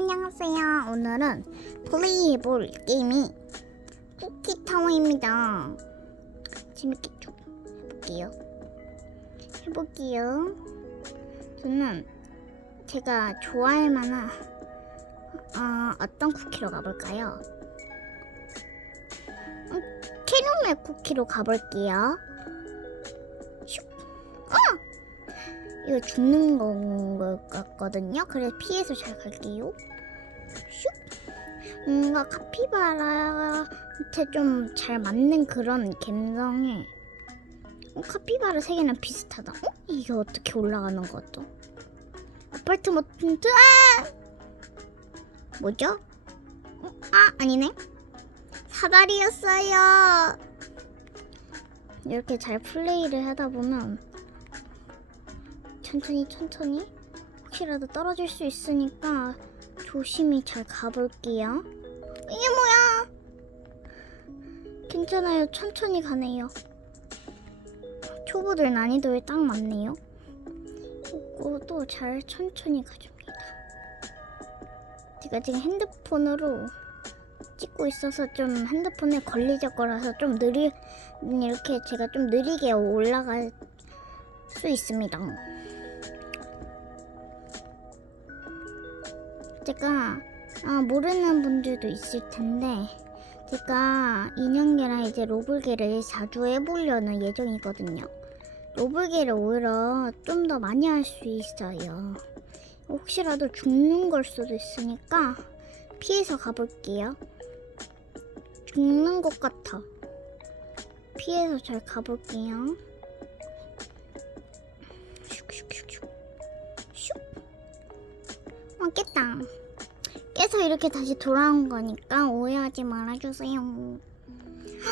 안녕하세요. 오늘은 플레이해볼 게임이 쿠키 타워입니다. 재밌게 쭉 해볼게요. 해볼게요. 저는 제가 좋아할 만한 어, 어떤 쿠키로 가볼까요? 음, 캐러멜 쿠키로 가볼게요. 이거 죽는 건 것 같거든요. 그래서 피해서 잘 갈게요. 슉. 뭔가 카피바라한테 좀 잘 맞는 그런 감성에 어, 카피바라 세 개는 비슷하다. 어? 이게 어떻게 올라가는 거죠? 아파트먼트 아! 뭐죠? 어? 아 아니네. 사다리였어요. 이렇게 잘 플레이를 하다 보면 천천히 천천히 혹시라도 떨어질 수 있으니까 조심히 잘 가볼게요. 이게 뭐야? 괜찮아요. 천천히 가네요. 초보들 난이도에 딱 맞네요. 이것도 잘 천천히 가줍니다. 제가 지금 핸드폰으로 찍고 있어서 좀 핸드폰에 걸리적 거라서 좀 느리 이렇게 제가 좀 느리게 올라갈 수 있습니다. 제가 아, 모르는 분들도 있을 텐데 제가 인형계랑 이제 로블계를 자주 해보려는 예정이거든요. 로블계를 오히려 좀 더 많이 할 수 있어요. 혹시라도 죽는 걸 수도 있으니까 피해서 가볼게요. 죽는 것 같아. 피해서 잘 가볼게요. 슉슉슉슉. 슉. 어, 깼다. 깨서 이렇게 다시 돌아온 거니까 오해하지 말아주세요. 헉,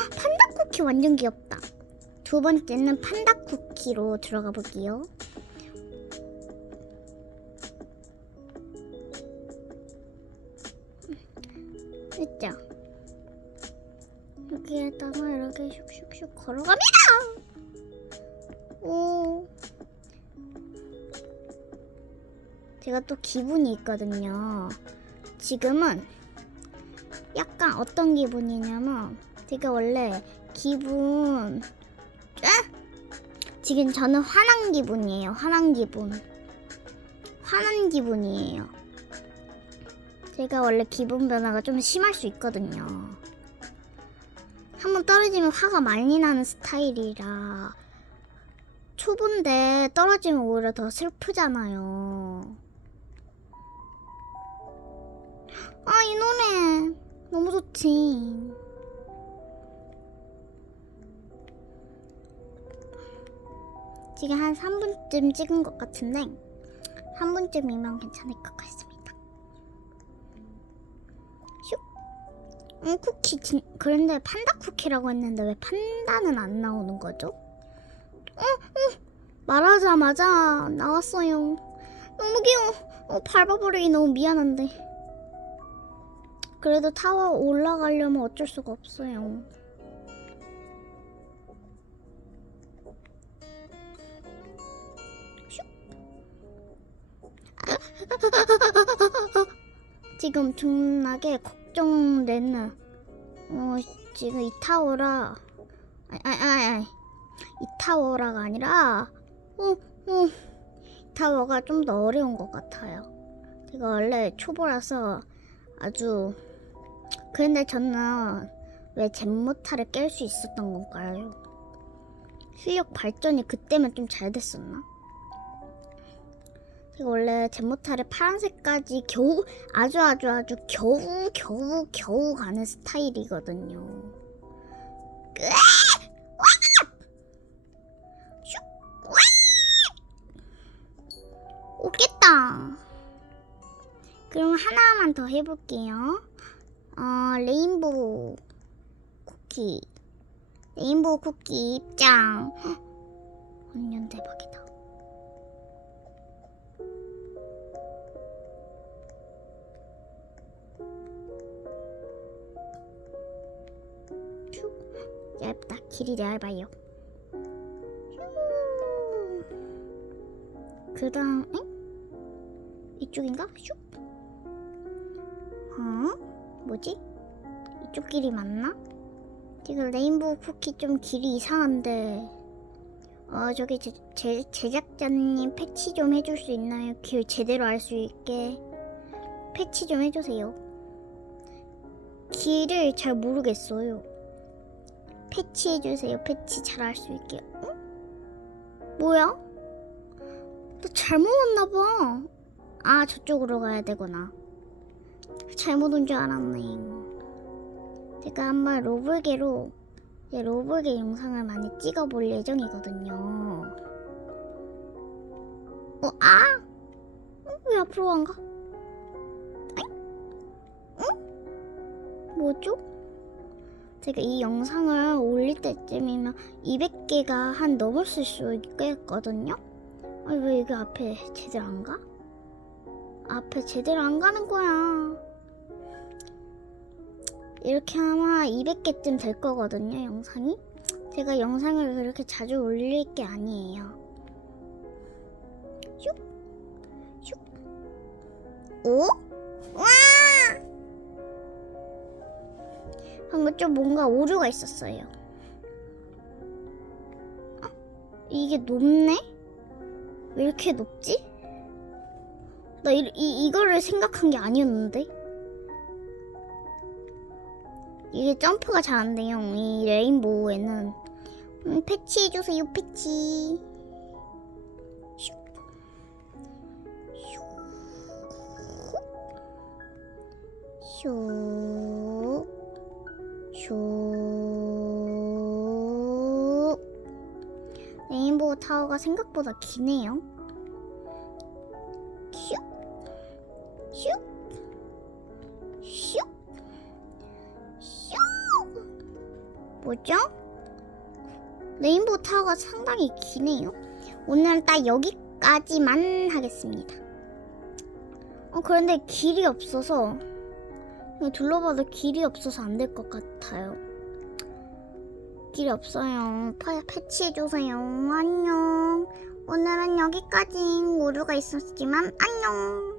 판다 쿠키 완전 귀엽다. 두 번째는 판다 쿠키로 들어가 볼게요. 됐죠? 여기에다가 이렇게 슉슉슉 걸어갑니다! 오. 제가 또 기분이 있거든요. 지금은 약간 어떤 기분이냐면 제가 원래 기분 에? 지금 저는 화난 기분이에요. 화난 기분. 화난 기분이에요. 제가 원래 기분 변화가 좀 심할 수 있거든요. 한번 떨어지면 화가 많이 나는 스타일이라 초보인데 떨어지면 오히려 더 슬프잖아요. 아, 이 노래 너무 좋지. 지금 한 3분쯤 찍은 것 같은데 3분쯤이면 괜찮을 것 같습니다. 슉. 음, 쿠키 진... 그런데 판다 쿠키라고 했는데 왜 판다는 안 나오는 거죠? 어, 어, 말하자마자 나왔어요. 너무 귀여워. 어, 밟아버리기 너무 미안한데. 그래도 타워 올라가려면 어쩔 수가 없어요. 슉. 지금 엄청나게 걱정되는 어 지금 이 타워라 아니 아니 아니, 아니. 이 타워라가 아니라 어어 타워가 좀 더 어려운 것 같아요. 제가 원래 초보라서 아주 그런데 저는 왜 젠모타를 깰 수 있었던 건가요? 실력 발전이 그때면 좀 잘 됐었나? 원래 젠모타를 파란색까지 겨우 아주 아주 아주 겨우 겨우 겨우 가는 스타일이거든요. 와! 오겠다. 그럼 하나만 더 해볼게요. 어, 레인보우 쿠키. 레인보우 쿠키 입장. 헉, 완전 대박이다. 슉. 얇다. 길이 얇아요. 그 다음, 에? 이쪽인가? 슉. 뭐지? 이쪽 길이 맞나? 지금 레인보우 쿠키 좀 길이 이상한데 어 저기 제, 제, 제작자님 패치 좀 해줄 수 있나요? 길 제대로 알 수 있게 패치 좀 해주세요 길을 잘 모르겠어요 패치해주세요 패치 잘 알 수 있게 응? 뭐야? 나 잘못 왔나봐 아 저쪽으로 가야 되구나 잘못 온 줄 알았네 제가 한번 로블게로 로블게 영상을 많이 찍어볼 예정이거든요. 어, 아! 어, 왜 앞으로 안 가? 응? 뭐죠? 제가 이 영상을 올릴 때쯤이면 200개가 한 넘었을 수 있겠거든요? 아니, 왜 이게 앞에 제대로 안 가? 앞에 제대로 안 가는 거야. 이렇게 아마 200개쯤 될 거거든요, 영상이. 제가 영상을 그렇게 자주 올릴 게 아니에요. 슉! 슉! 오? 와! 방금 좀 뭔가 오류가 있었어요. 어? 이게 높네? 왜 이렇게 높지? 나 이, 이, 이거를 생각한 게 아니었는데? 이게 점프가 잘 안 돼요. 이 레인보우에는. 음, 패치해주세요, 패치. 슉. 슉. 레인보우 타워가 생각보다 기네요. 뭐죠? 레인보우 타워가 상당히 기네요. 오늘은 딱 여기까지만 하겠습니다. 어, 그런데 길이 없어서 둘러봐도 길이 없어서 안 될 것 같아요. 길이 없어요. 파, 패치해주세요. 안녕. 오늘은 여기까지 오류가 있었지만 안녕.